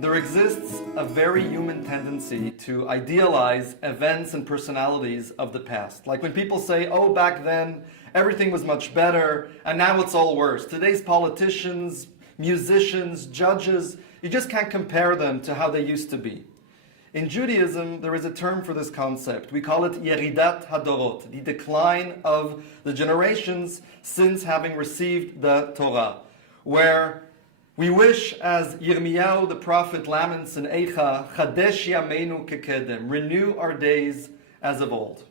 There exists a very human tendency to idealize events and personalities of the past. Like when people say, oh, back then everything was much better and now it's all worse. Today's politicians, musicians, judges, you just can't compare them to how they used to be. In Judaism, there is a term for this concept. We call it Yeridat Hadorot, the decline of the generations since having received the Torah, where we wish, as Yirmiyahu the prophet laments in Eicha, Chadesh Yameinu Kekedem, renew our days as of old.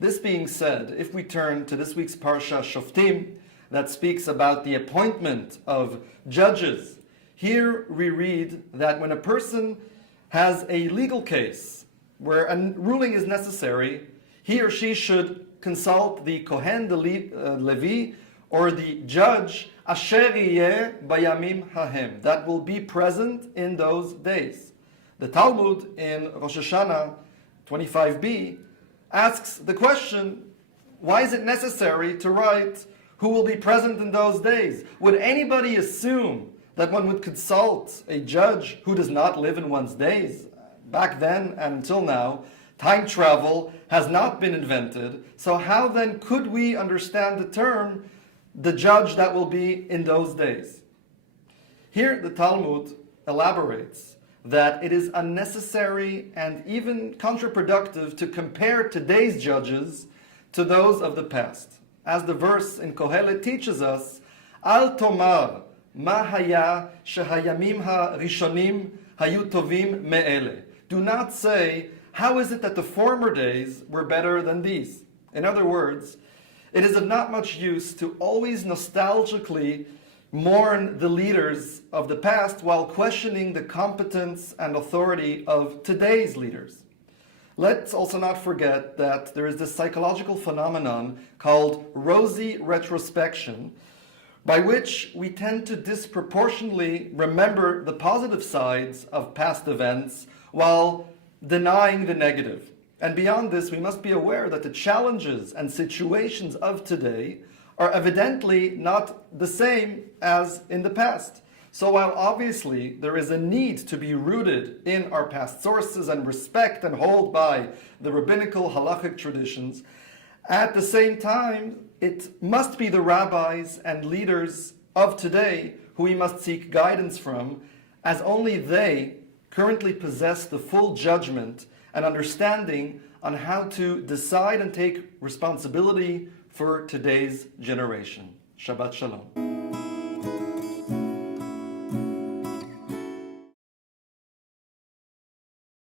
This being said, if we turn to this week's Parashat Shoftim, that speaks about the appointment of judges, here we read that when a person has a legal case where a ruling is necessary, he or she should consult the Kohen, the Levi, or the judge, Asher yeh bayamim hahem, that will be present in those days. The Talmud in Rosh Hashanah 25b asks the question, why is it necessary to write who will be present in those days? Would anybody assume that one would consult a judge who does not live in one's days? Back then and until now, time travel has not been invented, so how then could we understand the term the judge that will be in those days? Here the Talmud elaborates that it is unnecessary and even counterproductive to compare today's judges to those of the past. As the verse in Kohelet teaches us, Al tomar ma haya shehayamim ha-rishonim hayu tovim me'ele. Do not say, how is it that the former days were better than these? In other words, it is of not much use to always nostalgically mourn the leaders of the past while questioning the competence and authority of today's leaders. Let's also not forget that there is this psychological phenomenon called rosy retrospection, by which we tend to disproportionately remember the positive sides of past events while denying the negative. And beyond this, we must be aware that the challenges and situations of today are evidently not the same as in the past. So while obviously there is a need to be rooted in our past sources and respect and hold by the rabbinical halachic traditions, at the same time, it must be the rabbis and leaders of today who we must seek guidance from, as only they currently possess the full judgment and understanding on how to decide and take responsibility for today's generation. Shabbat Shalom.